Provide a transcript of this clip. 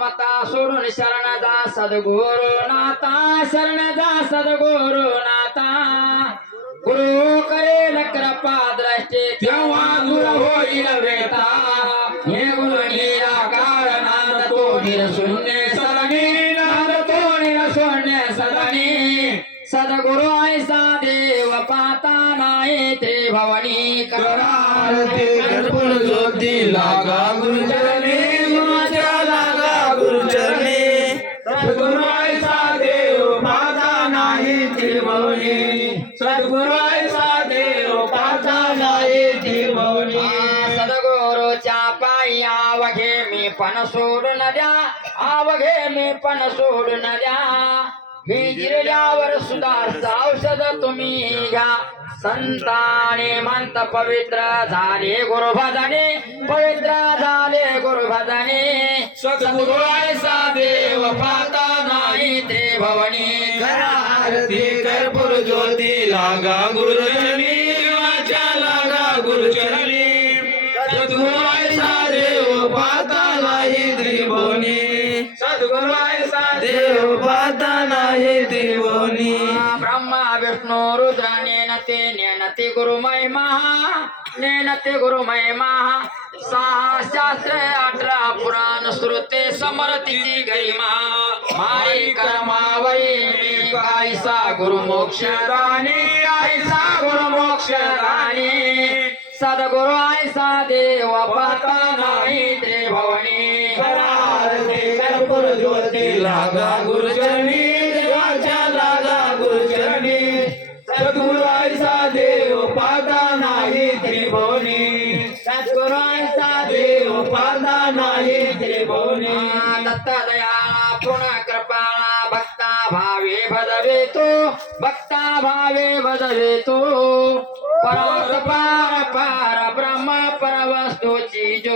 मता सोडून शरण जा सद्गुरु नाता शरण जा सद्गुरु नाता. गुरु करेल कृपा दृष्टी तेव्हा दूर होईल वेता हे गुरु निराकार नाद तो निरशून्य सदनी नाद तो निरशून्य सदनी सद्गुरु ऐसा देव पाता नाही ते भवनी त्रिभवनी ते कर्पूर ज्योती लागा गुरु. त्रिभुवनी सद्गुरु ऐसा देव पाता नाही सदगुरुच्या पायी आवघे मी पण सोडून द्या. आवघे मी पण सोडून द्या. सुधारचं औषध तुम्ही घ्या. संताने मंत पवित्र झाले गुरुभजने. पवित्र झाले गुरुभजने. सद्गुरु ऐसा देव पाता नाही त्रिभवनी करा आरती लागा गुरुचरणी देवाच्या लागा गुरुचरणी. सद्गुरु ऐसा देव पाता नाही त्रिभुवनी सद्गुरु ऐसा देव पाता नाही त्रिभुवनी ब्रह्मा विष्णू रुद्र नेनते नेनते गुरुमय महा नेनते गुरुमय महा. सहा शास्त्र अठरा पुराण श्रुते समरतीची महा माई कर्मावरी मी कायसा गुरु मोक्ष दानी आयसा गुरु मोक्ष दानी सदगुरु आयसा देव पाता नाही आरती कर्पूर ज्योती लागा गुरुचरणी देवाच्या लागा गुरुचरणी। सद्गुरु ऐसा देव पाता नाही त्रिभुवनी। सद्गुरु ऐसा देव पाता नाही त्रिभुवनी। दत्त दयाळा पूर्ण कृपाळा भक्ता भावे भजवे भक्ता भावे भजवे तो